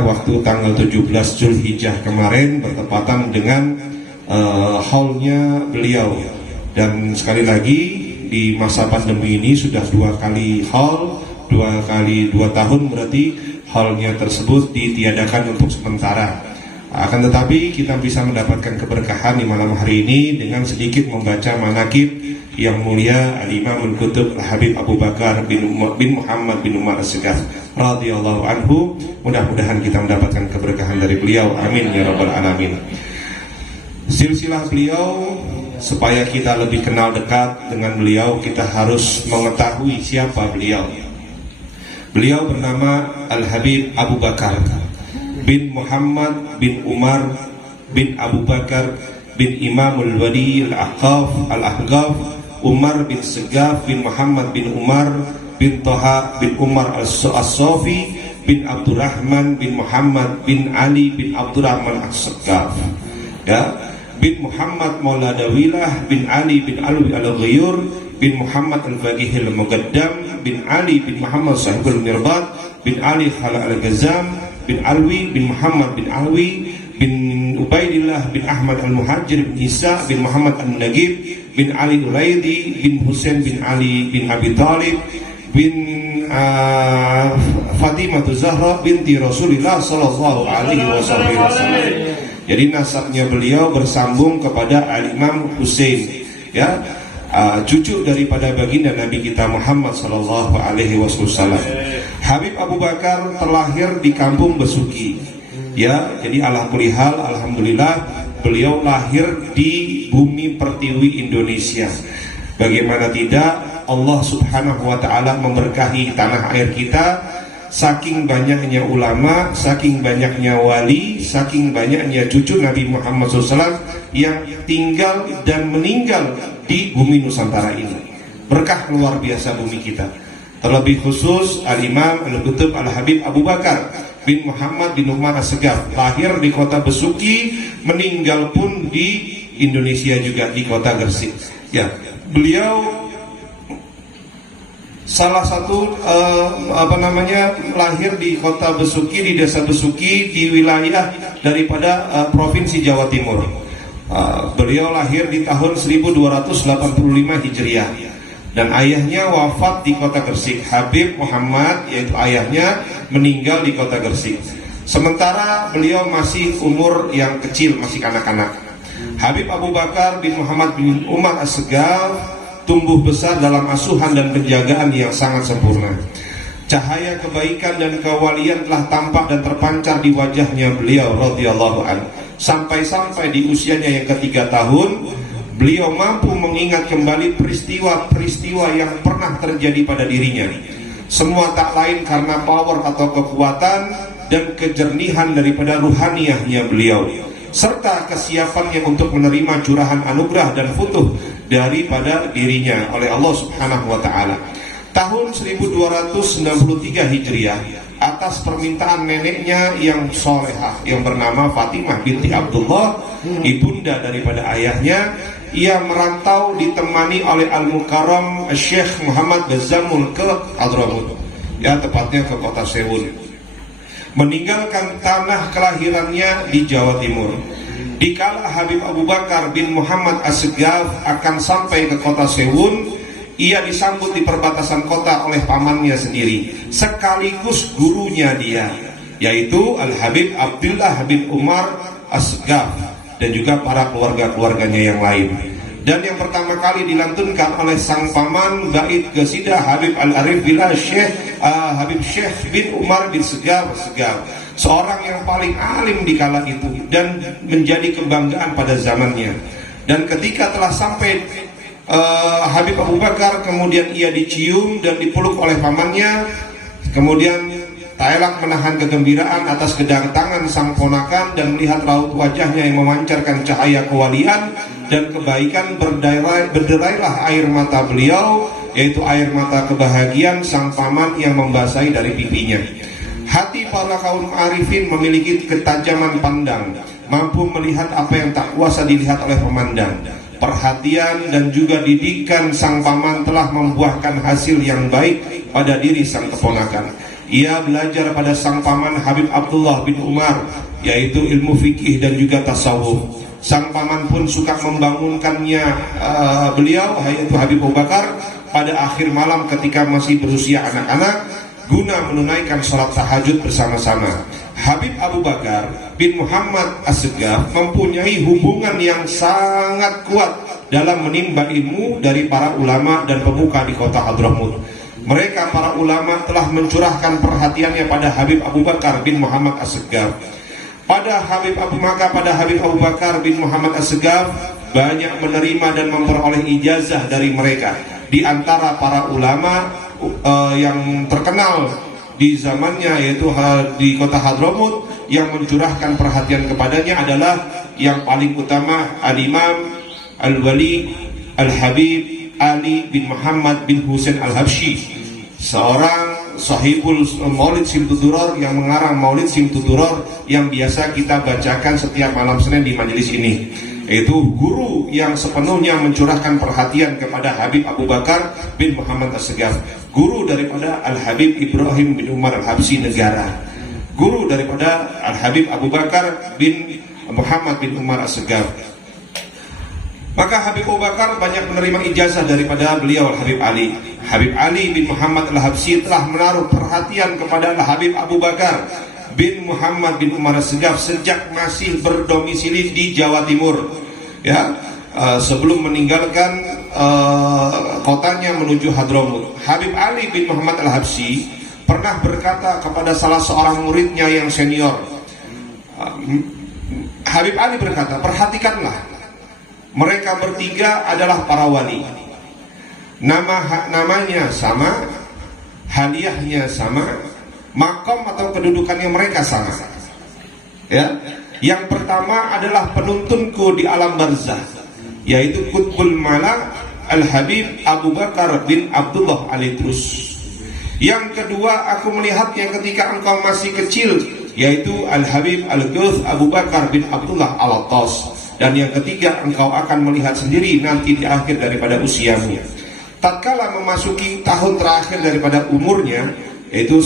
waktu tanggal 17 Zulhijjah kemarin bertepatan dengan haulnya beliau. Dan sekali lagi di masa pandemi ini sudah 2 kali haul, 2 kali 2 tahun, berarti haulnya tersebut ditiadakan untuk sementara. Akan tetapi kita bisa mendapatkan keberkahan di malam hari ini dengan sedikit membaca manaqib yang mulia Al-Imam Al-Qutub Al-Habib Abu Bakar bin Muhammad bin Umar As-Segaf radhiyallahu anhu. Mudah-mudahan kita mendapatkan keberkahan dari beliau, amin ya rabbal alamin. Silsilah beliau, supaya kita lebih kenal dekat dengan beliau, kita harus mengetahui siapa beliau. Beliau bernama Al-Habib Abu Bakar bin Muhammad bin Umar bin Abu Bakar bin Imamul Wali Al-Ahqaf Umar bin Segaf bin Muhammad bin Umar bin Toha bin Umar As-Sofi bin Abdurrahman bin Muhammad bin Ali bin Abdurrahman As-Segaf, ya, bin Muhammad Mauladawilah bin Ali bin Alwi Al-Ghayur bin Muhammad Al-Faqih Al-Muqaddam bin Ali bin Muhammad Sahibul Mirbat bin Ali Khala Al-Ghazam bin Alwi bin Muhammad bin Alwi bin Ubaidillah bin Ahmad Al-Muhajir bin Isa bin Muhammad Al-Nagib bin Ali Ulaidi bin Husain bin Ali bin Abi Talib bin Fatimah Zahra binti Rasulullah sallallahu alaihi wasallam. Jadi nasabnya beliau bersambung kepada Al-Imam Husain, ya, cucu daripada baginda Nabi kita Muhammad sallallahu alaihi wasallam. Habib Abu Bakar terlahir di kampung Besuki, ya. Jadi ala kulli hal, alhamdulillah beliau lahir di bumi pertiwi Indonesia. Bagaimana tidak, Allah Subhanahu wa taala memberkahi tanah air kita. Saking banyaknya ulama, saking banyaknya wali, saking banyaknya cucu Nabi Muhammad SAW yang tinggal dan meninggal di bumi Nusantara ini. Berkah luar biasa bumi kita. Terlebih khusus Al-Imam Al-Qutub Al-Habib Abu Bakar bin Muhammad bin Umar As-Segaf, lahir di kota Besuki, meninggal pun di Indonesia juga, di kota Gresik. Ya, beliau salah satu lahir di kota Besuki, di desa Besuki, di wilayah daripada provinsi Jawa Timur. Beliau lahir di tahun 1285 Hijriah dan ayahnya wafat di kota Gresik. Habib Muhammad, yaitu ayahnya, meninggal di kota Gresik. Sementara beliau masih umur yang kecil, masih kanak-kanak. Habib Abu Bakar bin Muhammad bin Umar As-Segaf tumbuh besar dalam asuhan dan penjagaan yang sangat sempurna. Cahaya kebaikan dan kewalian telah tampak dan terpancar di wajahnya beliau radhiyallahu anhu. Sampai-sampai di usianya yang ketiga tahun, beliau mampu mengingat kembali peristiwa-peristiwa yang pernah terjadi pada dirinya. Semua tak lain karena power atau kekuatan dan kejernihan daripada ruhaniyahnya beliau, serta kesiapannya untuk menerima curahan anugerah dan futuh daripada dirinya oleh Allah Subhanahu wa taala. Tahun 1293 Hijriah, atas permintaan neneknya yang solehah yang bernama Fatimah binti Abdullah, ibunda daripada ayahnya, ia merantau ditemani oleh Al-Mukarram Syekh Muhammad Bazamul ke Hadramut, ya, tepatnya ke kota Sewun. Meninggalkan tanah kelahirannya di Jawa Timur. Dikala Habib Abu Bakar bin Muhammad As-Segaf akan sampai ke kota Sewun, ia disambut di perbatasan kota oleh pamannya sendiri, sekaligus gurunya dia, yaitu Al-Habib Abdullah bin Umar As-Segaf, dan juga para keluarga-keluarganya yang lain. Dan yang pertama kali dilantunkan oleh sang paman bait qasidah Habib Al-Arif Billah Habib Syekh bin Umar bin Segaf, seorang yang paling alim di kala itu dan menjadi kebanggaan pada zamannya. Dan ketika telah sampai Habib Abu Bakar, kemudian ia dicium dan dipeluk oleh pamannya. Kemudian tak elak menahan kegembiraan atas kedatangan sang ponakan dan melihat raut wajahnya yang memancarkan cahaya kewalian dan kebaikan. Berderailah air mata beliau, yaitu air mata kebahagiaan sang paman yang membasahi dari pipinya. Hati para kaum arifin memiliki ketajaman pandang, mampu melihat apa yang tak kuasa dilihat oleh pemandang. Perhatian dan juga didikan sang paman telah membuahkan hasil yang baik pada diri sang keponakan. Ia belajar pada sang paman Habib Abdullah bin Umar, yaitu ilmu fikih dan juga tasawuf. Sang paman pun suka membangunkannya beliau, yaitu Habib Abu Bakar, pada akhir malam ketika masih berusia anak-anak, guna menunaikan sholat tahajud bersama-sama. Habib Abu Bakar bin Muhammad As-Segaf mempunyai hubungan yang sangat kuat dalam menimba ilmu dari para ulama dan pemuka di kota Hadramut. Mereka para ulama telah mencurahkan perhatiannya pada Habib Abu Bakar bin Muhammad As-Segaf. Pada Habib Abu Bakar bin Muhammad As-Segaf banyak menerima dan memperoleh ijazah dari mereka. Di antara para ulama yang terkenal di zamannya, yaitu di kota Hadramut, yang mencurahkan perhatian kepadanya adalah yang paling utama Al-Imam Al-Wali Al-Habib Ali bin Muhammad bin Husain Al-Habsyi, seorang sahibul Maulid Simtudurar, yang mengarang Maulid Simtudurar yang biasa kita bacakan setiap malam Senin di majelis ini. Yaitu guru yang sepenuhnya mencurahkan perhatian kepada Habib Abu Bakar bin Muhammad As-Segaf, guru daripada Al-Habib Ibrahim bin Umar Al-Habsyi Negara, guru daripada Al-Habib Abu Bakar bin Muhammad bin Umar As-Segaf. Maka Habib Abu Bakar banyak menerima ijazah daripada beliau Habib Ali. Habib Ali bin Muhammad Al-Habsyi telah menaruh perhatian kepada Habib Abu Bakar bin Muhammad bin Umar As-Segaf sejak masih berdomisili di Jawa Timur, ya, sebelum meninggalkan kotanya menuju Hadramut. Habib Ali bin Muhammad Al-Habsyi pernah berkata kepada salah seorang muridnya yang senior. Habib Ali berkata, perhatikanlah, mereka bertiga adalah para wali. Namanya sama, hadiahnya sama, makom atau kedudukannya mereka sama. Ya, yang pertama adalah penuntunku di alam barzah, yaitu Qutbul Malak Al-Habib Abu Bakar bin Abdullah Al-Idrus. Yang kedua, aku melihatnya ketika engkau masih kecil, yaitu Al-Habib Al-Ghuth Abu Bakar bin Abdullah Al-Attas. Dan yang ketiga, engkau akan melihat sendiri nanti di akhir daripada usiamu. Tatkala memasuki tahun terakhir daripada umurnya, yaitu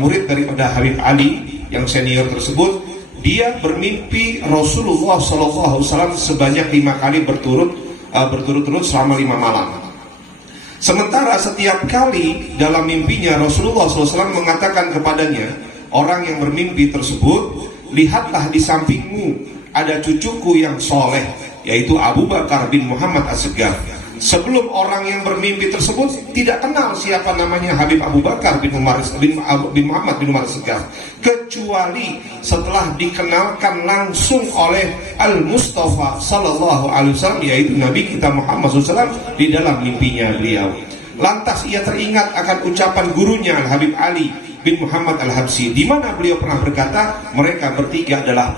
murid daripada Habib Ali yang senior tersebut, dia bermimpi Rasulullah SAW sebanyak 5 kali berturut-turut selama 5 malam. Sementara setiap kali dalam mimpinya Rasulullah SAW mengatakan kepadanya, orang yang bermimpi tersebut, lihatlah di sampingmu ada cucuku yang soleh, yaitu Abu Bakar bin Muhammad As-Segaf. Sebelum orang yang bermimpi tersebut tidak kenal siapa namanya Habib Abu Bakar bin Muhammad bin Umar As-Segaf, kecuali setelah dikenalkan langsung oleh Al-Mustafa Sallallahu Alaihi Wasallam, yaitu Nabi kita Muhammad SAW, di dalam mimpinya beliau. Lantas ia teringat akan ucapan gurunya Al-Habib Ali bin Muhammad Al-Habsyi, di mana beliau pernah berkata, mereka bertiga adalah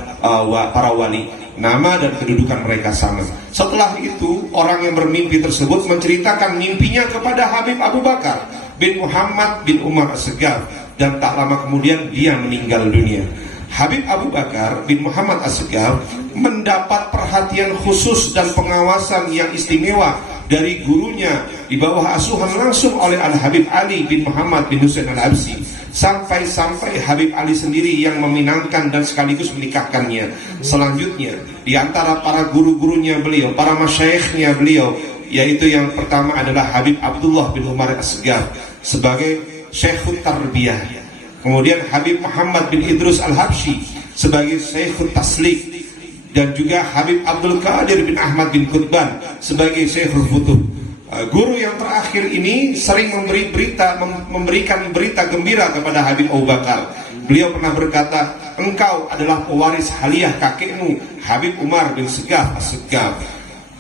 para wali, nama dan kedudukan mereka sama. Setelah itu, orang yang bermimpi tersebut menceritakan mimpinya kepada Habib Abu Bakar bin Muhammad bin Umar As-Segaf, dan tak lama kemudian dia meninggal dunia. Habib Abu Bakar bin Muhammad As-Segaf mendapat perhatian khusus dan pengawasan yang istimewa dari gurunya, di bawah asuhan langsung oleh Al-Habib Ali bin Muhammad bin Husain Al-Habsyi, sampai-sampai Habib Ali sendiri yang meminangkan dan sekaligus menikahkannya. Selanjutnya, di antara para guru-gurunya beliau, para masyaikhnya beliau, yaitu yang pertama adalah Habib Abdullah bin Umar As-Segaf sebagai Syekhut Tarbiyah, kemudian Habib Muhammad bin Idrus Al-Habsyi sebagai Syekhut Taslik, dan juga Habib Abdul Qadir bin Ahmad bin Qutban sebagai Syekhul Futuh. Guru yang terakhir ini sering memberikan berita gembira kepada Habib Abu Bakar. Beliau pernah berkata, engkau adalah pewaris haliah kakekmu Habib Umar bin Segaf As-Segaf.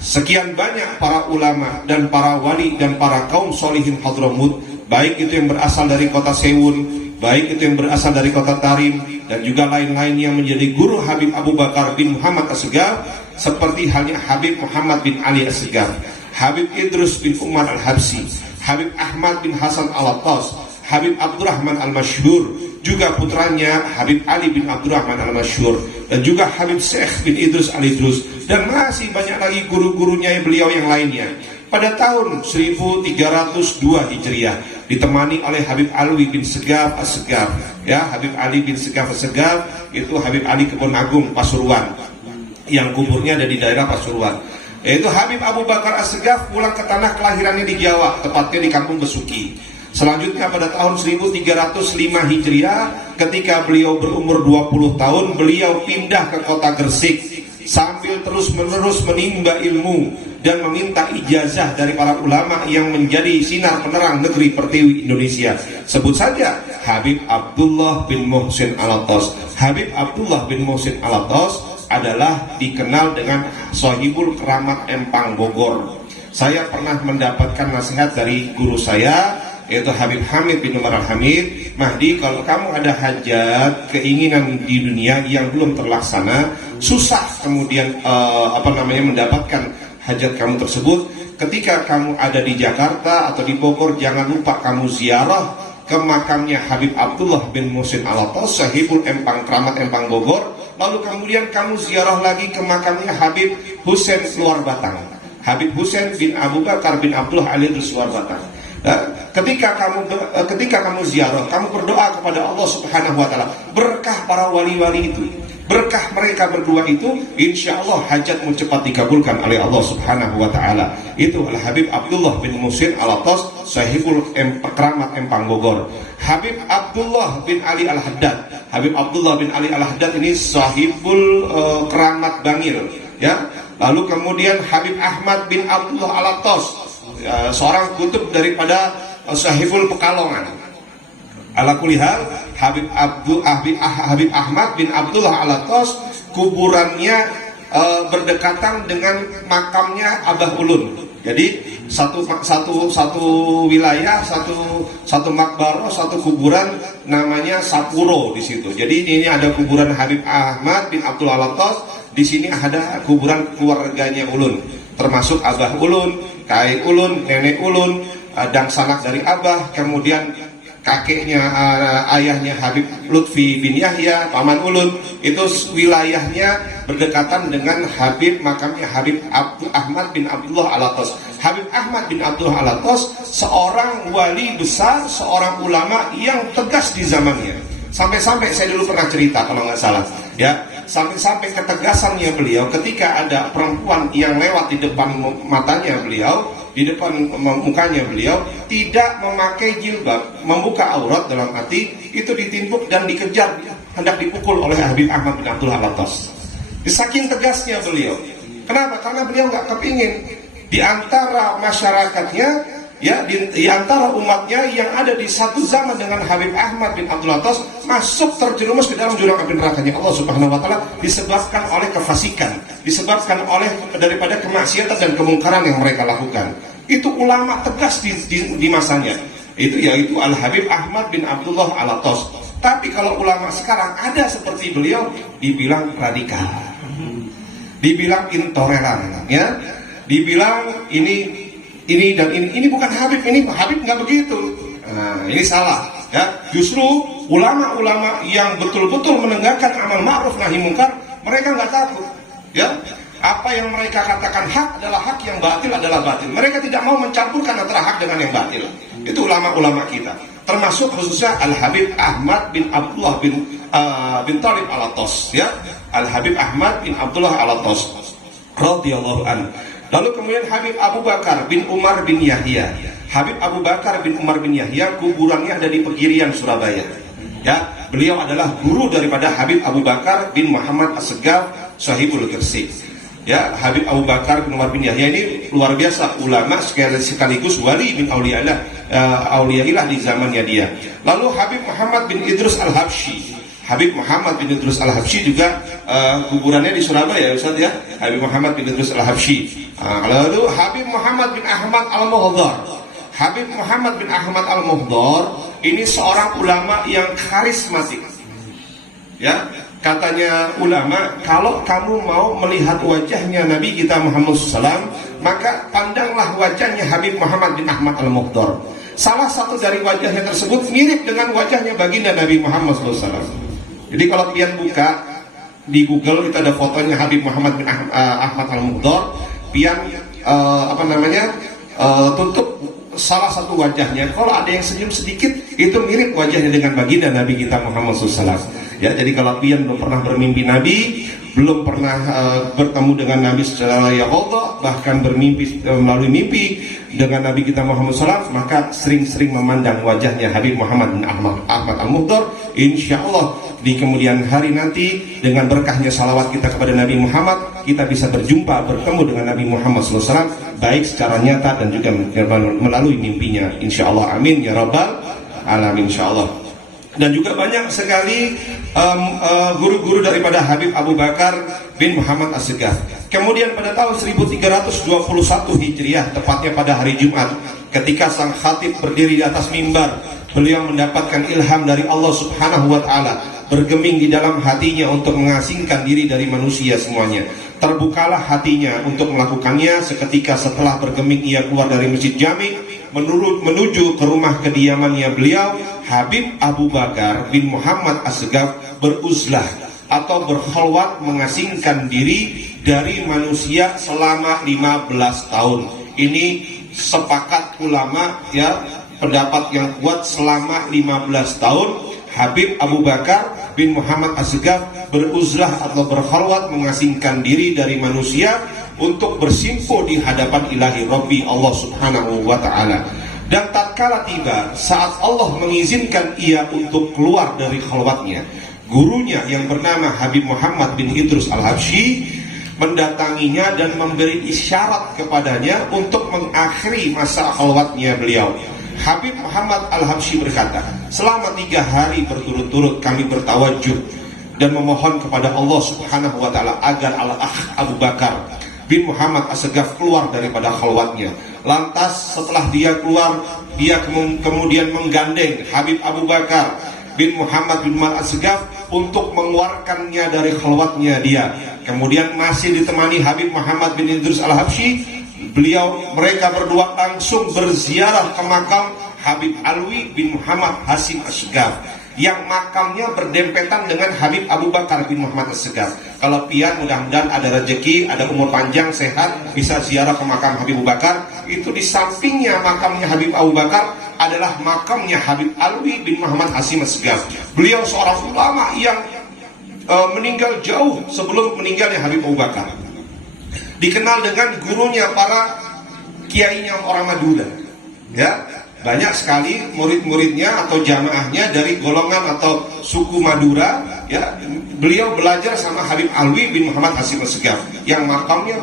Sekian banyak para ulama dan para wali dan para kaum solihin Hadramut, baik itu yang berasal dari kota Sewun, baik itu yang berasal dari kota Tarim, dan juga lain-lain yang menjadi guru Habib Abu Bakar bin Muhammad As-Segaf, seperti halnya Habib Muhammad bin Ali As-Segaf, Habib Idrus bin Umar Al-Habsyi, Habib Ahmad bin Hasan Al-Attas, Habib Abdurrahman Al-Masyhur, juga putranya Habib Ali bin Abdurrahman Al-Masyhur, dan juga Habib Syekh bin Idrus Al-Idrus, dan masih banyak lagi guru-gurunya beliau yang lainnya. Pada tahun 1302 Hijriah, ditemani oleh Habib Alwi bin Segaf As-Segaf. Ya, Habib Ali bin Segaf As-Segaf itu Habib Ali Kebon Agung Pasuruan, yang kuburnya ada di daerah Pasuruan. Yaitu Habib Abu Bakar As-Segaf pulang ke tanah kelahirannya di Jawa, tepatnya di Kampung Besuki. Selanjutnya pada tahun 1305 Hijriah, ketika beliau berumur 20 tahun, beliau pindah ke kota Gresik sambil terus-menerus menimba ilmu dan meminta ijazah dari para ulama yang menjadi sinar penerang negeri Pertiwi Indonesia. Sebut saja Habib Abdullah bin Muhsin Alatos. Habib Abdullah bin Muhsin Alatos adalah dikenal dengan Sohibul Keramat Empang Bogor. Saya pernah mendapatkan nasihat dari guru saya, yaitu Habib Hamid bin Umar Al-Hamid. Mahdi, kalau kamu ada hajat, keinginan di dunia yang belum terlaksana, susah kemudian mendapatkan hajat kamu tersebut. Ketika kamu ada di Jakarta atau di Bogor, jangan lupa kamu ziarah ke makamnya Habib Abdullah bin Muhsin Alatos, Sahibul Empang Keramat Empang Bogor. Lalu kemudian kamu ziarah lagi ke makamnya Habib Husain Luar Batang, Habib Husain bin Abu Bakar bin Abdullah Al-Idrus Luar Batang. Ketika kamu ziarah, kamu berdoa kepada Allah Subhanahu wa Ta'ala, berkah para wali-wali itu, berkah mereka berdua itu, insya Allah hajatmu cepat dikabulkan oleh Allah Subhanahu wa Ta'ala. Itu adalah Habib Abdullah bin Muhsin Alatos, Sahibul Keramat Empang Bogor. Habib Abdullah bin Ali Al-Haddad. Habib Abdullah bin Ali Al-Haddad ini Sahibul Keramat Bangil, ya. Lalu kemudian Habib Ahmad bin Abdullah Alatos, seorang kutub daripada Sahibul Pekalongan. Ala kulihal, Habib Ahmad bin Abdullah Alatos, kuburannya berdekatan dengan makamnya Abah Ulun. Jadi satu wilayah, satu makbaro, satu kuburan namanya Sapuro di situ. Jadi ini ada kuburan Habib Ahmad bin Abdullah Alatos, di sini ada kuburan keluarganya Ulun, termasuk Abah Ulun, Kai Ulun, Nenek Ulun, dan sanak dari Abah, kemudian kakeknya, ayahnya Habib Lutfi bin Yahya, paman Ulun, itu wilayahnya berdekatan dengan makamnya Habib Ahmad bin Abdullah Alatos. Habib Ahmad bin Abdullah Alatos seorang wali besar, seorang ulama yang tegas di zamannya. Sampai-sampai saya dulu pernah cerita kalau nggak salah, ya, sampai-sampai ketegasannya beliau ketika ada perempuan yang lewat di depan matanya beliau, di depan mukanya beliau, tidak memakai jilbab, membuka aurat, dalam arti itu ditimpuk dan dikejar, hendak dipukul oleh Habib Ahmad bin Abdullah Alatos. Saking tegasnya beliau. Kenapa? Karena beliau nggak kepingin di antara masyarakatnya, ya, di antara umatnya yang ada di satu zaman dengan Habib Ahmad bin Abdullah Alatos masuk terjerumus ke dalam jurang api nerakanya Allah Subhanahu wa Ta'ala, disebabkan oleh kefasikan, disebabkan oleh daripada kemaksiatan dan kemungkaran yang mereka lakukan. Itu ulama tegas di masanya. Itu yaitu Al-Habib Ahmad bin Abdullah Alatos. Tapi kalau ulama sekarang ada seperti beliau, dibilang radikal, dibilang intoleran, ya, dibilang ini dan ini bukan Habib, ini Habib nggak begitu. Nah, ini salah, ya. Justru ulama-ulama yang betul-betul menegakkan amal ma'ruf nahi mungkar, mereka nggak takut, ya. Apa yang mereka katakan hak adalah hak, yang batil adalah batil. Mereka tidak mau mencampurkan antara hak dengan yang batil. Itu ulama-ulama kita, termasuk khususnya Al-Habib Ahmad bin Abdullah bin Talib Alatos, ya. Al-Habib Ahmad bin Abdullah Alatos radhiyallahu anhu. Lalu kemudian Habib Abu Bakar bin Umar bin Yahya. Habib Abu Bakar bin Umar bin Yahya kuburannya ada di Pegirian, Surabaya. Ya, beliau adalah guru daripada Habib Abu Bakar bin Muhammad As-Segaf Sahibul Gresik. Ya, Habib Abu Bakar bin Umar bin Yahya ini luar biasa ulama sekaligus wali bin auliyaillah di zamannya dia. Lalu Habib Muhammad bin Idrus Al-Habsyi. Habib Muhammad bin Idrus Al-Habsyi juga kuburannya di Surabaya, Ustaz, ya. Habib Muhammad bin Idrus Al-Habsyi. Lalu Habib Muhammad bin Ahmad Al-Muhdar. Habib Muhammad bin Ahmad Al-Muhdar ini seorang ulama yang karismatik. Ya, katanya ulama, kalau kamu mau melihat wajahnya Nabi kita Muhammad SAW, maka pandanglah wajahnya Habib Muhammad bin Ahmad Al-Muhdar. Salah satu dari wajahnya tersebut mirip dengan wajahnya baginda Nabi Muhammad SAW. Jadi kalau kalian buka di Google, itu ada fotonya Habib Muhammad bin Ahmad Al-Muhdar. Pian tutup salah satu wajahnya, kalau ada yang senyum sedikit, itu mirip wajahnya dengan baginda Nabi kita Muhammad SAW. Ya, jadi kalau pian belum pernah bermimpi Nabi, belum pernah bertemu dengan Nabi secara yaqadha, bahkan bermimpi melalui mimpi dengan Nabi kita Muhammad SAW, maka sering-sering memandang wajahnya Habib Muhammad bin Ahmad Al-Muhdar. Insya Allah di kemudian hari nanti dengan berkahnya salawat kita kepada Nabi Muhammad, kita bisa berjumpa, bertemu dengan Nabi Muhammad SAW, baik secara nyata dan juga melalui mimpinya. Insya Allah, amin ya rabbal alamin, insya Allah. Dan juga banyak sekali guru-guru daripada Habib Abu Bakar bin Muhammad As-Segaf. Kemudian pada tahun 1321 Hijriah, tepatnya pada hari Jumat, ketika sang khatib berdiri di atas mimbar, beliau mendapatkan ilham dari Allah Subhanahu wa Ta'ala, bergeming di dalam hatinya untuk mengasingkan diri dari manusia semuanya. Terbukalah hatinya untuk melakukannya. Seketika setelah bergeming, ia keluar dari Masjid Jami menuju ke rumah kediamannya beliau. Habib Abu Bakar bin Muhammad As-Segaf beruzlah atau berkhalwat, mengasingkan diri dari manusia selama 15 tahun. Ini sepakat ulama, ya, pendapat yang kuat, selama 15 tahun Habib Abu Bakar bin Muhammad As-Segaf beruzlah atau berkhalwat, mengasingkan diri dari manusia untuk bersimpuh di hadapan ilahi Rabbi Allah Subhanahu wa Ta'ala. Dan tatkala tiba saat Allah mengizinkan ia untuk keluar dari khalwatnya, gurunya yang bernama Habib Muhammad bin Idrus Al-Habsyi mendatanginya dan memberi isyarat kepadanya untuk mengakhiri masa khalwatnya beliau. Habib Muhammad Al-Habsyi berkata, selama 3 hari berturut-turut kami bertawajuh dan memohon kepada Allah Subhanahu wa Ta'ala agar Al-Akh Abu Bakar bin Muhammad As-Segaf keluar daripada khalwatnya. Lantas setelah dia keluar, dia kemudian menggandeng Habib Abu Bakar bin Muhammad bin As-Segaf untuk mengeluarkannya dari khalwatnya dia. Kemudian masih ditemani Habib Muhammad bin Idrus Al-Habsyi, mereka berdua langsung berziarah ke makam Habib Alwi bin Muhammad Hasim As-Segaf, yang makamnya berdempetan dengan Habib Abu Bakar bin Muhammad As-Segaf. Kalau pian mudah-mudahan ada rezeki, ada umur panjang, sehat, bisa ziarah ke makam Habib Abu Bakar. Itu di sampingnya makamnya Habib Abu Bakar adalah makamnya Habib Alwi bin Muhammad Hasim As-Segaf. Beliau seorang ulama yang meninggal jauh sebelum meninggalnya Habib Abu Bakar. Dikenal dengan gurunya para kiainya orang Madura. Ya, banyak sekali murid-muridnya atau jamaahnya dari golongan atau suku Madura. Ya, beliau belajar sama Habib Alwi bin Muhammad Hasim As-Segaf yang makamnya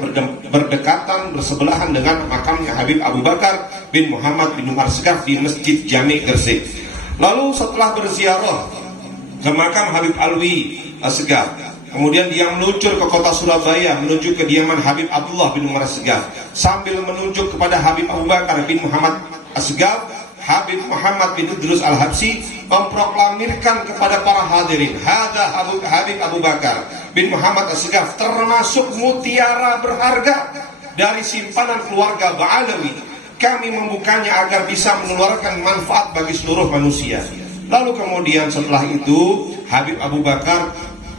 berdekatan, bersebelahan dengan makamnya Habib Abu Bakar bin Muhammad bin As-Segaf di Masjid Jami Gresik. Lalu setelah berziarah ke makam Habib Alwi As-Segaf, kemudian dia meluncur ke kota Surabaya menuju kediaman Habib Abdullah bin Umar As-Segaf. Sambil menunjuk kepada Habib Abu Bakar bin Muhammad As-Segaf, Habib Muhammad bin Idrus Al-Habsyi memproklamirkan kepada para hadirin, "Hadza Habib Abu Bakar bin Muhammad As-Segaf, termasuk mutiara berharga dari simpanan keluarga Ba'alawi. Kami membukanya agar bisa mengeluarkan manfaat bagi seluruh manusia." Lalu kemudian setelah itu Habib Abu Bakar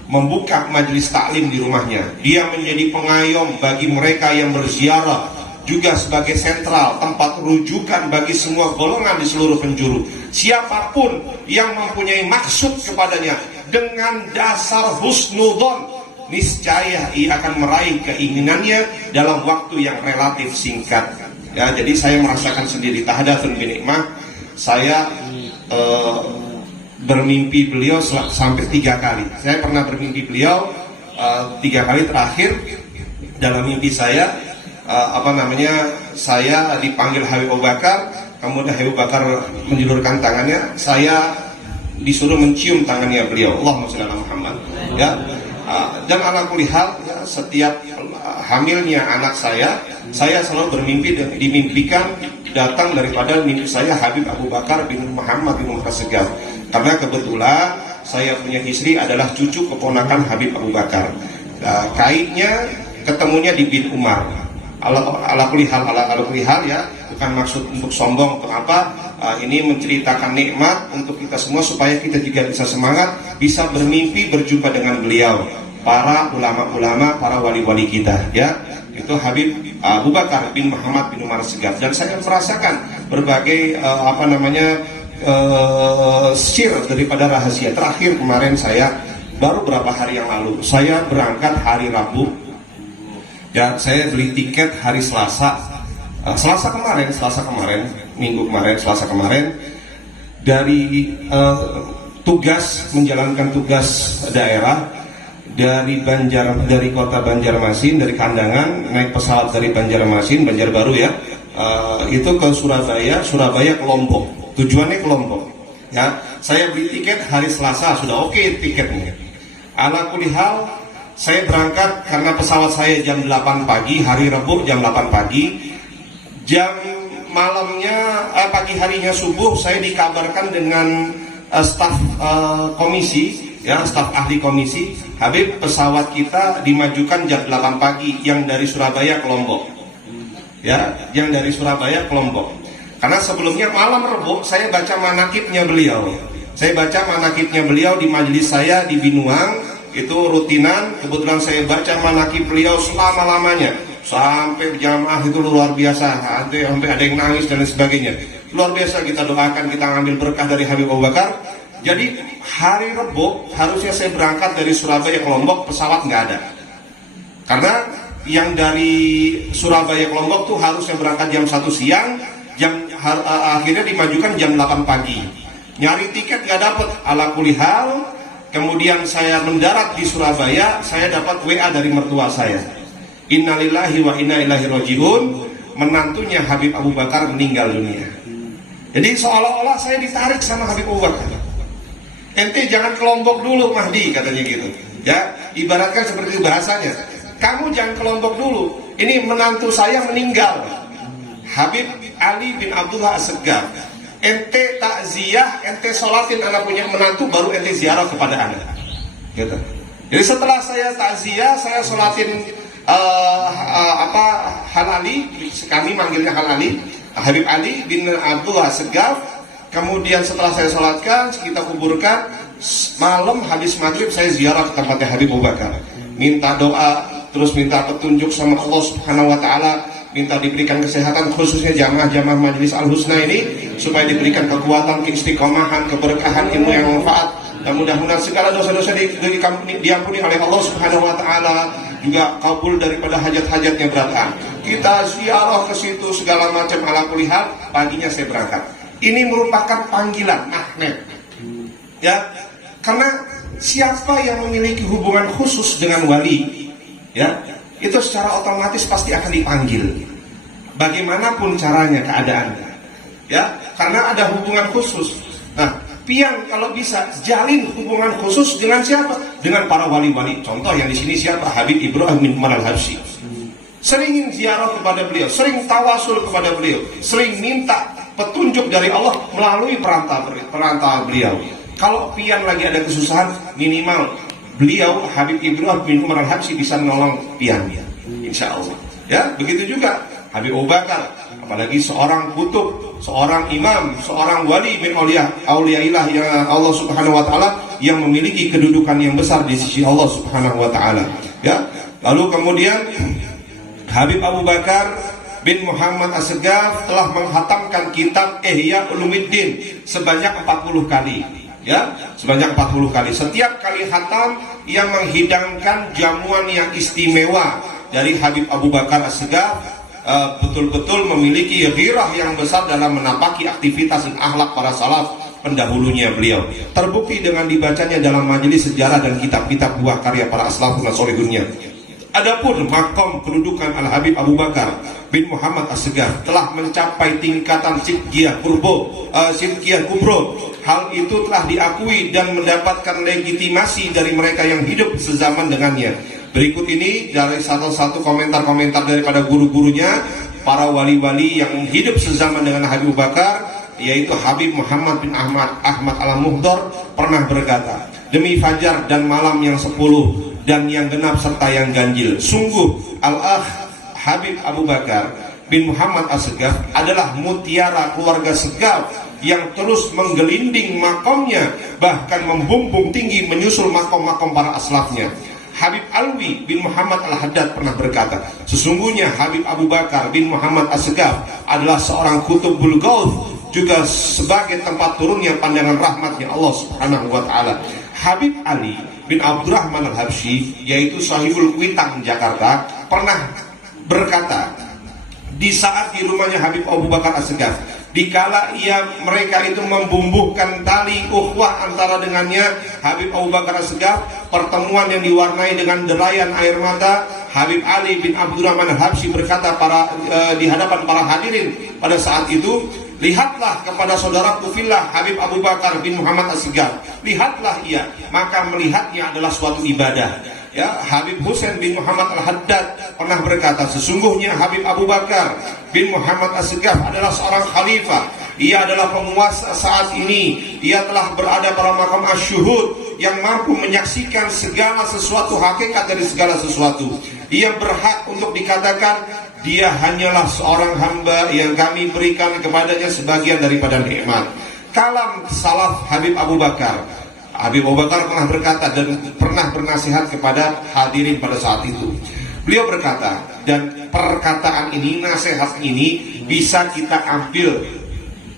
membuka majelis taklim di rumahnya. Dia menjadi pengayom bagi mereka yang berziarah, juga sebagai sentral tempat rujukan bagi semua golongan di seluruh penjuru. Siapapun yang mempunyai maksud kepadanya dengan dasar husnudzon, niscaya ia akan meraih keinginannya dalam waktu yang relatif singkat. Ya, jadi saya merasakan sendiri tahadatsun binikmah. Saya bermimpi beliau sampai 3 kali. Saya pernah bermimpi beliau 3 kali. Terakhir dalam mimpi saya, saya dipanggil Habib Abu Bakar, kemudian Habib Abu Bakar menjulurkan tangannya, saya disuruh mencium tangannya beliau. Allahumma sholli ala Muhammad. Ya, dan ala kulli hal, ya, setiap hamilnya anak saya selalu dimimpikan datang daripada mimpi saya Habib Abu Bakar bin Muhammad bin As-Segaf. Karena kebetulan saya punya istri adalah cucu keponakan Habib Abu Bakar. Kaitnya ketemunya di bin Umar. Ala kulli hal, ya, bukan maksud untuk sombong atau apa. Ini menceritakan nikmat untuk kita semua supaya kita juga bisa semangat, bisa bermimpi berjumpa dengan beliau, para ulama-ulama, para wali-wali kita, ya. itu Habib Abu Bakar bin Muhammad bin Umar Assegaf. Dan saya merasakan berbagai sir daripada rahasia. Terakhir kemarin saya baru beberapa hari yang lalu saya berangkat hari Rabu dan saya beli tiket hari Selasa kemarin, Minggu kemarin, Selasa kemarin, dari menjalankan tugas daerah dari kota Banjarmasin, dari Kandangan, naik pesawat dari Banjarmasin, Banjarbaru ya, itu ke Surabaya ke Lombok, tujuannya ke Lombok ya. Saya beli tiket hari Selasa, sudah oke tiketnya. Ala kulli hal, saya berangkat karena pesawat saya jam 8 pagi, hari Rabu jam 8 pagi, jam malamnya, pagi harinya subuh, saya dikabarkan dengan staf komisi, ya, staf ahli komisi, Habib, pesawat kita dimajukan jam 8 pagi yang dari Surabaya ke Lombok. Ya, yang dari Surabaya ke Lombok. Karena sebelumnya malam Rabu saya baca manakibnya beliau. Saya baca manakibnya beliau di majelis saya di Binuang, itu rutinan. Kebetulan saya baca manakib beliau selama-lamanya. Sampai jamaah itu luar biasa, sampai ada yang nangis dan sebagainya. Luar biasa, kita doakan, kita ngambil berkah dari Habib Abu Bakar. Jadi hari Rabu harusnya saya berangkat dari Surabaya ke Lombok, pesawat nggak ada. Karena yang dari Surabaya ke Lombok tuh harusnya berangkat jam 1 siang, akhirnya dimajukan jam 8 pagi. Nyari tiket nggak dapet, ala kulli hal. Kemudian saya mendarat di Surabaya, saya dapat WA dari mertua saya. Innalillahi wa inna ilaihi rajiun, menantunya Habib Abu Bakar meninggal dunia. Jadi seolah-olah saya ditarik sama Habib Abu Bakar. Ente jangan ke Lombok dulu Mahdi, katanya gitu. Ya, ibaratkan seperti itu bahasanya. Kamu jangan ke Lombok dulu. Ini menantu saya meninggal. Habib Ali bin Abdullah Assegaf. Ente takziah, ente sholatin anak punya menantu, baru ente ziarah kepada anak. Gitu. Jadi setelah saya takziah, saya sholatin Halali, kami manggilnya Halali, Habib Ali bin Abdullah Assegaf. Kemudian setelah saya sholatkan, kita kuburkan, malam habis maghrib saya ziarah ke tempatnya Habib Abu Bakar, minta doa, terus minta petunjuk sama Allah Subhanahu wa Ta'ala, minta diberikan kesehatan, khususnya jamaah-jamaah Majelis Al-Husna ini, supaya diberikan kekuatan, keistiqomahan, keberkahan, ilmu yang manfaat, dan mudah-mudahan segala dosa-dosa diampuni oleh Allah Subhanahu wa Ta'ala, juga kabul daripada hajat-hajatnya beratkan. Kita ziarah ke situ segala macam, ala kulli hal. Paginya saya berangkat. Ini merupakan panggilan magnet, ya, karena siapa yang memiliki hubungan khusus dengan wali, ya, itu secara otomatis pasti akan dipanggil, bagaimanapun caranya, keadaannya, ya, karena ada hubungan khusus. Nah, pian kalau bisa jalin hubungan khusus dengan siapa? Dengan para wali-wali. Contoh yang di sini siapa? Habib Ibrahim bin Umar Al-Habsyi. Seringin ziarah kepada beliau, sering tawasul kepada beliau, sering minta petunjuk dari Allah melalui perantara beliau. Kalau pian lagi ada kesusahan, minimal beliau Habib Ibrahim bin Umar Al-Habsyi bisa menolong pian, insya Allah. Ya, begitu juga Habib Abu Bakar, apalagi seorang kutub, seorang imam, seorang wali min auliyaillah yang Allah Subhanahu wa Ta'ala, yang memiliki kedudukan yang besar di sisi Allah Subhanahu wa Ta'ala. Ya, lalu kemudian Habib Abu Bakar bin Muhammad Assegaf telah menghatamkan kitab Ihya Ulumuddin sebanyak 40 kali. Ya, sebanyak 40 kali. Setiap kali khatam yang menghidangkan jamuan yang istimewa dari Habib Abu Bakar Assegaf, betul-betul memiliki ghirah yang besar dalam menapaki aktivitas dan akhlak para salaf pendahulunya beliau. Terbukti dengan dibacanya dalam majelis sejarah dan kitab-kitab buah karya para aslafun solihunnya. Adapun makom kedudukan Al-Habib Abu Bakar bin Muhammad Assegaf telah mencapai tingkatan Sidqiyah Kubro. Hal itu telah diakui dan mendapatkan legitimasi dari mereka yang hidup sezaman dengannya. Berikut ini dari satu komentar-komentar daripada guru-gurunya, para wali-wali yang hidup sezaman dengan Habib Abu Bakar, yaitu Habib Muhammad bin Ahmad Al-Muhdar pernah berkata, demi fajar dan malam yang 10 dan yang genap serta yang ganjil, sungguh Al-Akh Habib Abu Bakar bin Muhammad Assegaf adalah mutiara keluarga Segaf yang terus menggelinding makomnya, bahkan membumbung tinggi menyusul makom-makom para aslafnya. Habib Alwi bin Muhammad Al-Haddad pernah berkata, sesungguhnya Habib Abu Bakar bin Muhammad As-Segaf adalah seorang kutubul gauth, juga sebagai tempat turunnya pandangan rahmatnya Allah Subhanahu wa Ta'ala. Habib Ali bin Abdurrahman Al-Habsyi, yaitu Sahibul Kuitang Jakarta, pernah berkata di saat di rumahnya Habib Abu Bakar As-Segaf, dikala mereka itu membumbuhkan tali ukhuwah antara dengannya Habib Abu Bakar As-Segaf, pertemuan yang diwarnai dengan derayan air mata, Habib Ali bin Abdurrahman Al-Habsyi berkata di hadapan para hadirin pada saat itu, lihatlah kepada saudaraku fillah Habib Abu Bakar bin Muhammad As-Segaf, lihatlah ia. Maka melihatnya adalah suatu ibadah. Ya, Habib Husain bin Muhammad Al-Haddad pernah berkata, sesungguhnya Habib Abu Bakar bin Muhammad As-Segaf adalah seorang khalifah. Ia adalah penguasa saat ini. Ia telah berada pada makam asyuhud yang mampu menyaksikan segala sesuatu, hakikat dari segala sesuatu. Ia berhak untuk dikatakan dia hanyalah seorang hamba yang kami berikan kepadanya sebagian daripada nikmat. Kalam salaf Habib Abu Bakar. Habib Abu Bakar pernah berkata dan pernah bernasihat kepada hadirin pada saat itu. Beliau berkata, dan perkataan ini, nasihat ini bisa kita ambil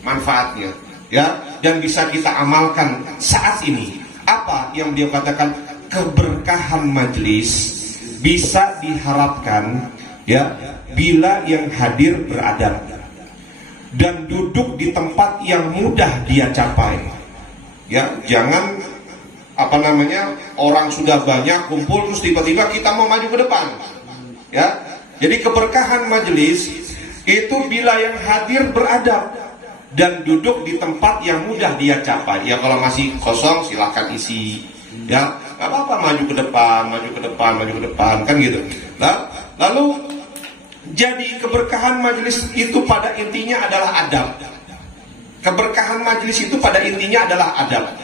manfaatnya, ya, dan bisa kita amalkan saat ini. Apa yang beliau katakan? Keberkahan majelis bisa diharapkan, ya, bila yang hadir beradab dan duduk di tempat yang mudah dia capai. Ya, jangan orang sudah banyak kumpul terus tiba-tiba kita mau maju ke depan. Ya, jadi keberkahan majelis itu bila yang hadir beradab dan duduk di tempat yang mudah dia capai. Ya, kalau masih kosong silahkan isi. Ya, nggak apa-apa, maju ke depan, kan gitu. Lalu jadi keberkahan majelis itu pada intinya adalah adab. Keberkahan majelis itu pada intinya adalah adab.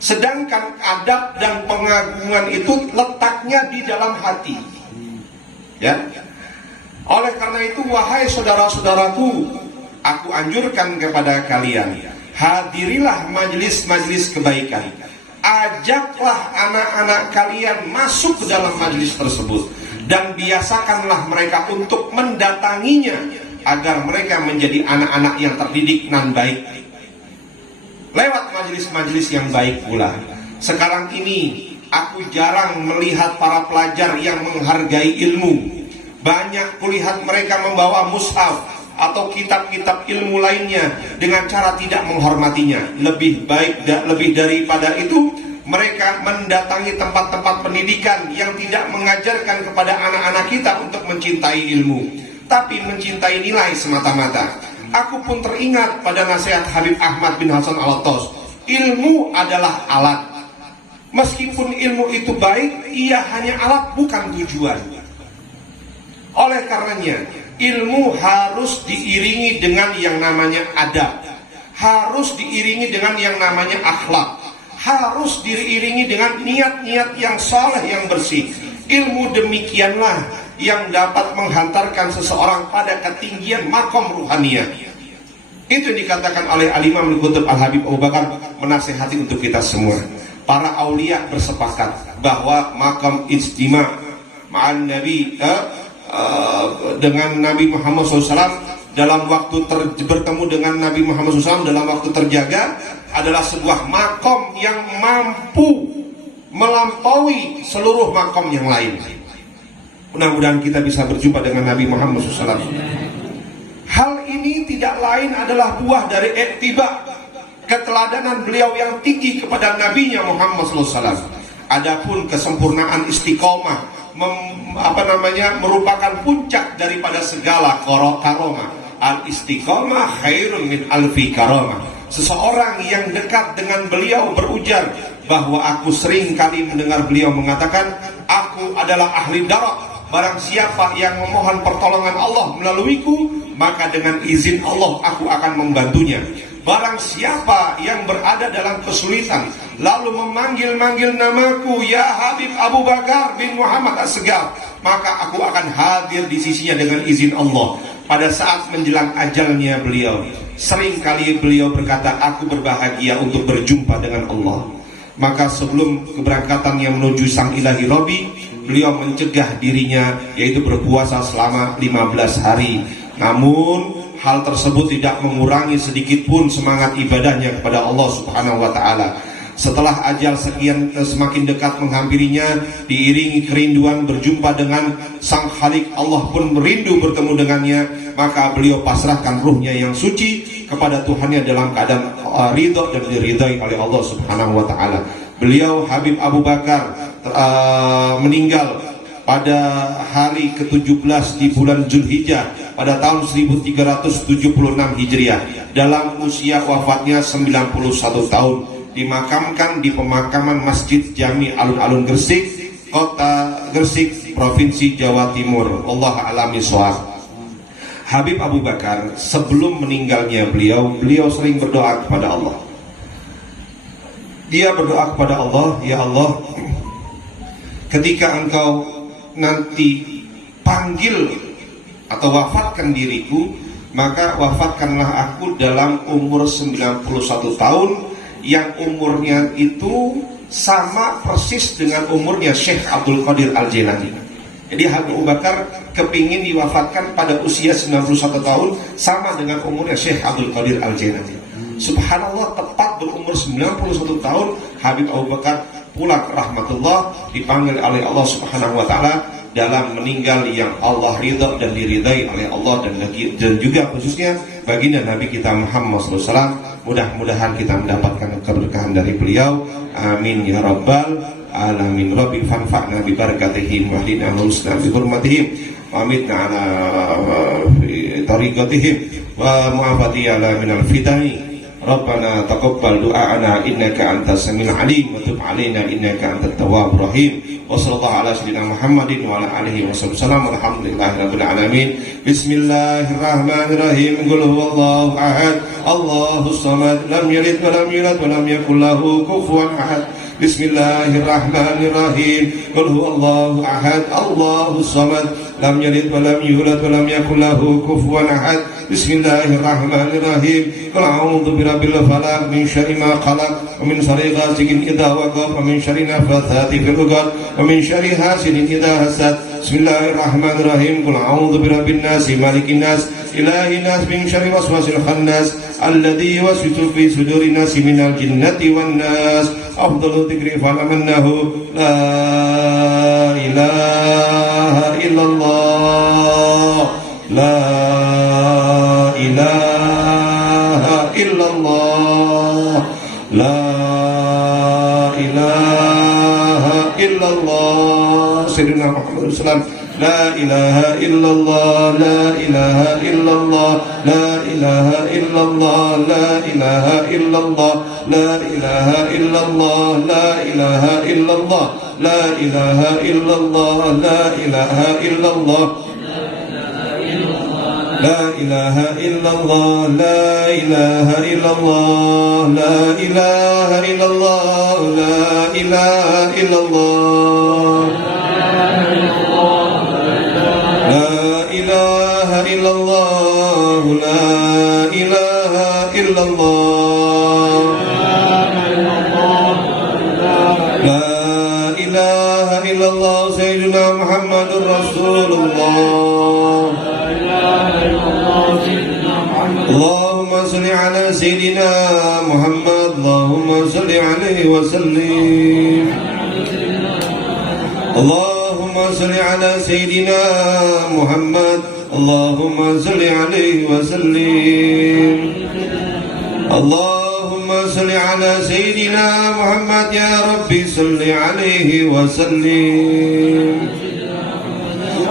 Sedangkan adab dan pengagungan itu letaknya di dalam hati. Ya. Oleh karena itu, wahai saudara-saudaraku, aku anjurkan kepada kalian, hadirilah majelis-majelis kebaikan. Ajaklah anak-anak kalian masuk ke dalam majelis tersebut dan biasakanlah mereka untuk mendatanginya agar mereka menjadi anak-anak yang terdidik dan baik. Lewat majelis-majelis yang baik pula. Sekarang ini aku jarang melihat para pelajar yang menghargai ilmu. Banyak kulihat mereka membawa mushaf atau kitab-kitab ilmu lainnya dengan cara tidak menghormatinya. Lebih daripada itu, mereka mendatangi tempat-tempat pendidikan yang tidak mengajarkan kepada anak-anak kita untuk mencintai ilmu, tapi mencintai nilai semata-mata. Aku pun teringat pada nasihat Habib Ahmad bin Hasan Al-Attas, ilmu adalah alat. Meskipun ilmu itu baik, ia hanya alat, bukan tujuan. Oleh karenanya, ilmu harus diiringi dengan yang namanya adab, harus diiringi dengan yang namanya akhlak, harus diiringi dengan niat-niat yang saleh, yang bersih. Ilmu demikianlah yang dapat menghantarkan seseorang pada ketinggian makom ruhaniyah. Itu yang dikatakan oleh Al-Imam Al-Qutb Al-Habib Abu Bakar, menasihati untuk kita semua. Para aulia bersepakat bahwa makam ijtima' ma'an Nabi dengan Nabi Muhammad SAW dalam waktu bertemu dengan Nabi Muhammad SAW dalam waktu terjaga adalah sebuah makom yang mampu melampaui seluruh makom yang lain. Mudah-mudahan kita bisa berjumpa dengan Nabi Muhammad SAW. Hal ini tidak lain adalah buah dari ittiba, keteladanan beliau yang tinggi kepada Nabinya Muhammad SAW. Adapun kesempurnaan istiqomah merupakan puncak daripada segala karomah. Al-istiqomah khairun min alfi karomah. Seseorang yang dekat dengan beliau berujar bahwa aku sering kali mendengar beliau mengatakan, aku adalah ahli darat. Barang siapa yang memohon pertolongan Allah melaluiku, maka dengan izin Allah aku akan membantunya. Barang siapa yang berada dalam kesulitan lalu memanggil-manggil namaku, ya Habib Abu Bakar bin Muhammad As-Segaf, maka aku akan hadir di sisinya dengan izin Allah. Pada saat menjelang ajalnya beliau, sering kali beliau berkata, aku berbahagia untuk berjumpa dengan Allah. Maka sebelum keberangkatannya menuju Sang Ilahi Robi, beliau mencegah dirinya yaitu berpuasa selama 15 hari. Namun hal tersebut tidak mengurangi sedikit pun semangat ibadahnya kepada Allah Subhanahu wa taala. Setelah ajal semakin dekat menghampirinya, diiringi kerinduan berjumpa dengan Sang Khalik, Allah pun merindu bertemu dengannya, maka beliau pasrahkan ruhnya yang suci kepada Tuhannya dalam keadaan ridho dan diridhai oleh Allah Subhanahu wa taala. Beliau Habib Abu Bakar meninggal pada hari ke-17 di bulan Zulhijjah pada tahun 1376 Hijriah dalam usia wafatnya 91 tahun, dimakamkan di pemakaman Masjid Jami Alun-Alun Gresik, Kota Gresik, Provinsi Jawa Timur. Allah a'lam bishawab. Habib Abu Bakar sebelum meninggalnya beliau sering berdoa kepada Allah. Dia berdoa kepada Allah, ya Allah, ketika Engkau nanti panggil atau wafatkan diriku, maka wafatkanlah aku dalam umur 91 tahun, yang umurnya itu sama persis dengan umurnya Syekh Abdul Qadir Al-Jailani. Jadi Habib Abu Bakar kepingin diwafatkan pada usia 91 tahun sama dengan umurnya Syekh Abdul Qadir Al-Jailani. Subhanallah, tepat berumur 91 tahun Habib Abu Bakar pulang rahmatullah, dipanggil oleh Allah Subhanahu wa taala dalam meninggal yang Allah ridha dan diridai oleh Allah, dan juga khususnya baginda Nabi kita Muhammad SAW. Mudah-mudahan kita mendapatkan keberkahan dari beliau. Amin ya rabbal alamin. Rabbi fanfa'na bi barakatihim wa hdina husna bi hurmatihim wa amitna ala tariqatihim wa mu'afati ala minal fitani. Rabbana taqabbal du'aana innaka antas samiul alim wa tub 'alaina innaka antat tawwabur rahim. Wa sallallahu ala sayyidina Muhammadin wa ala alihi wasallam. Alhamdulillahirabbil alamin. Bismillahirrahmanirrahim. Qul huwallahu ahad, Allahus samad, lam yalid wa lam yulad wa lam yakul lahu kufuwan ahad. Bismillahirrahmanirrahim. Qul huwallahu ahad, Allahus samad, lam yalid wa lam yulad wa lam yakul lahu kufuwan ahad. Bismillahirrahmanirrahim. Qul a'udzu birabbil falaq min syarri ma khalaq wa min syarri ghasiqin idza waqab wa min syarri nafatsati fil 'uqad wa min syarri hasidin idza hasad. Bismillahirrahmanirrahim. Qul a'udzu birabbin nas malikin nas ilahin nas min syarri waswasil khannas alladzi yuwaswisu fi sudurin nas minal jinnati wan nas. Afdalu dzikri falamannahu la ilaha illallah, la ilaha illallah, la ilaha illallah. Sayyidina Muhammad sallallahu alaihi wasallam. La ilaha illallah, la ilaha illallah, la ilaha illallah, la ilaha illallah, la ilaha illallah, la ilaha illallah, la ilaha illallah, la ilaha illallah, la ilaha illallah, la ilaha illallah, la ilaha illallah, la ilaha illallah, la ilaha illallah, la ilaha illallah, la ilaha illallah. Sayyidina Muhammadur Rasulullah. Allahumma salli ala Sayyidina Muhammad, Allahumma salli alaihi wa sallim. Allahumma salli ala Sayyidina Muhammad, Allahumma salli alaihi wa sallim. Allahumma salli ala Sayyidina Muhammad, ya Rabbi salli alaihi wa sallim.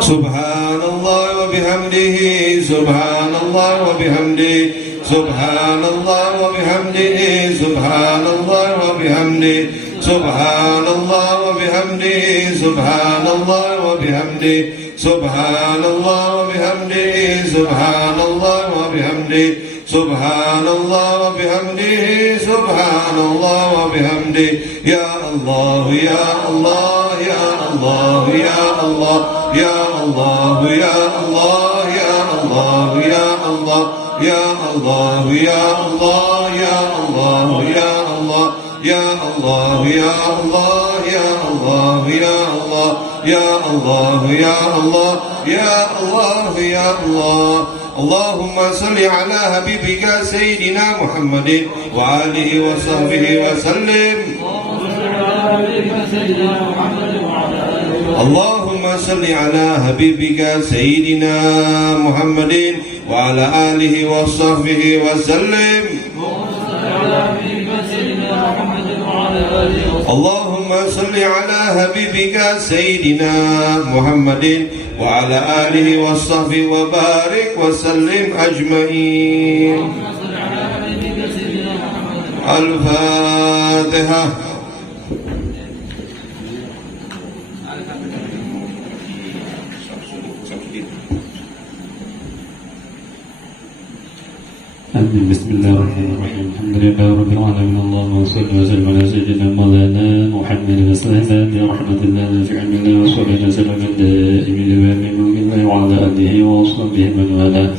Subhanallah wa bihamdihi, subhanallah wa bihamdihi, subhanallah wa bihamdihi, subhanallah wa bihamdihi, subhanallah wa bihamdihi, subhanallah wa bihamdihi, subhanallah wa bihamdihi, subhanallah wa bihamdihi, subhanallah wa bihamdihi, subhanallah wa bihamdihi. Ya Allah, ya Allah, ya Allah, ya Allah, ya Allah, ya Allah, ya Allah, ya Allah, ya Allah, ya Allah, ya Allah, ya Allah, ya Allah. الله يا الله يا الله يا الله يا الله يا الله يا الله يا الله اللهم صل على حبيبك سيدنا محمد وآله وصحبه وسلم اللهم صل على حبيبك سيدنا محمد وعلى آله وصحبه وسلم اللهم صل على حبيبك سيدنا محمد وعلى آله وصحبه وبارك وسلم أجمعين. الفاتحة. بسم الله الرحمن الرحيم الحمد لله رب العالمين اللهم صل وسلم على سيدنا مولانا محمد وسلم برحمة الله في علم الله وصلى وسلم الدائم دوام ملك الله وعلى آله وصحبه من والاه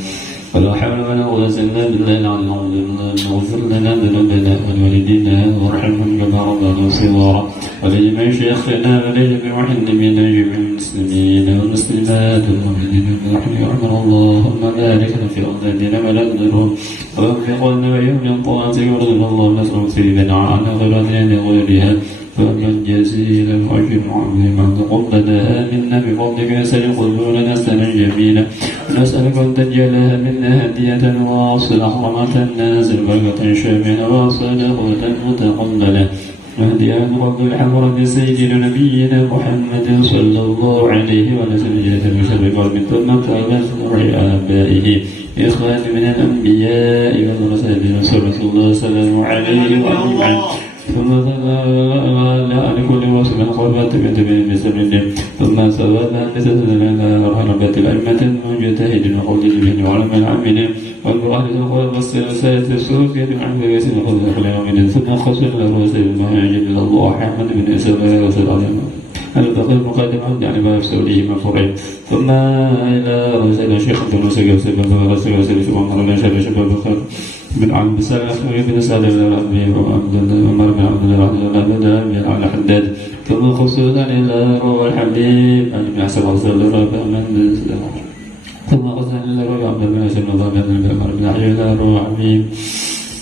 ولا حول ولا قوة إلا بالله العلي العظيم اللهم اغفر لنا ذنوبنا ولوالدينا وارحمهم كما ربنا صغارا ولجميع شيخنا ولجميع معلمينا جميع المسلمين والمسلمات والمؤمنين والمؤمنين رحمنا اللهم بارك لنا في أولادنا ولا تضرهم ووفقنا ويوم طاعتك وارزقنا اللهم نسألك سيدنا على خيراتنا غيرها فمن جزيل الأجر عظيما تقبلها منا بفضلك يسر قلوبنا سنا جميلا نسألك أن تجعلها منا هدية واصلة رحمة نازل بركة شاملة واصلة متقبلة وهدية رب الحضرة سيدنا نبينا محمد صلى الله عليه وسلم وشرف من ثم تابت آبائه إخوان من الأنبياء والرسل صلى الله وسلم عليه وأجمعين ثم على كل وصف قربت بتبين بسبيل ثم سواء بتسلل رهبة الأئمة المجتهدين وقول الجبين وعلم العاملين والقرآن الأخوة والسلسلة السوفية عن بيس الخذ الأخلاق من ثم خصر الرسل المهاجر إلى الله أحمد بن إسماعيل وسل عليهم البقي المقدم عبد يعني ما يفسره مفروعين ثم إلى رسل الشيخ عبد المسيح وسلم ورسل وسلم سبحان الله شر شباب الخير بن عم بسال أخوي بن سعد بن ربي وعبد عمر بن عبد الله بن عبد على حداد ثم خصوصا إلى روح الحبيب أن يحسب رسول رب من ثم خصوصا إلى روح عبد الله بن ضابط بن عمر بن حي إلى روح الحبيب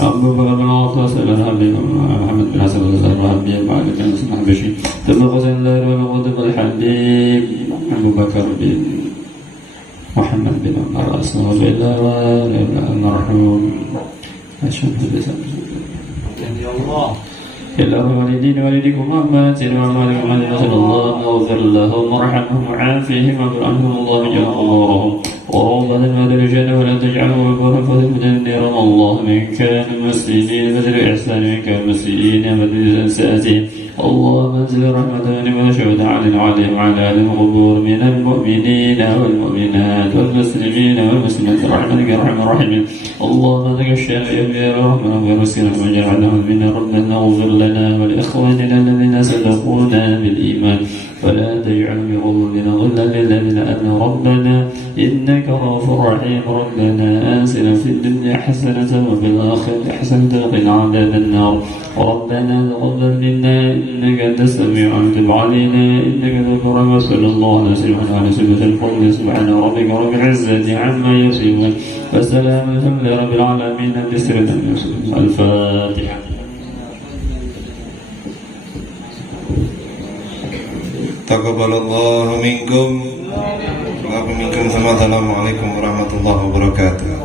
أبو بكر بن عطاس إلى الحبيب محمد بن حسن إلى روح الحبيب وعلى كان اسمه حبشي ثم خصوصا إلى روح غضب الحبيب أبو بكر بن محمد بن عمر أصنع إلى المرحوم أشهد الله إلا والدين والديكم أما سيدنا محمد صلى الله اغفر لهم وارحمهم وعافهم واغفر عنهم الله جل قبورهم وروضة المدرجة ولا تجعلوا بكرا فتمدنير الله من كان مسلمين بدل إحسان من كان مسلمين بدل سآتهم اللهم انزل رحمة وشهد علينا وعليهم وعلى أهل القبور من المؤمنين والمؤمنات والمسلمين والمسلمات رحمتك يا أرحم الراحمين اللهم انك الشافي يا رحمن ويرسلنا وجعلنا منا ربنا اغفر لنا ولإخواننا الذين سبقونا بالإيمان ولا تجعل بغضبنا غلا للذين آمنوا ربنا إنك غفور رحيم ربنا آتنا في الدنيا حسنة وفي الآخرة حسنة وقنا عذاب النار ربنا تقبل منا إنك أنت السميع وتب علينا إنك ذو الكرم وصلى الله على سيدنا الفضل سبحان ربك رب العزة عما يصفون وسلام الحمد لله رب العالمين بسر الفاتحة. Taqabbalallahu minkum wa minkum. Assalamualaikum warahmatullahi wabarakatuh.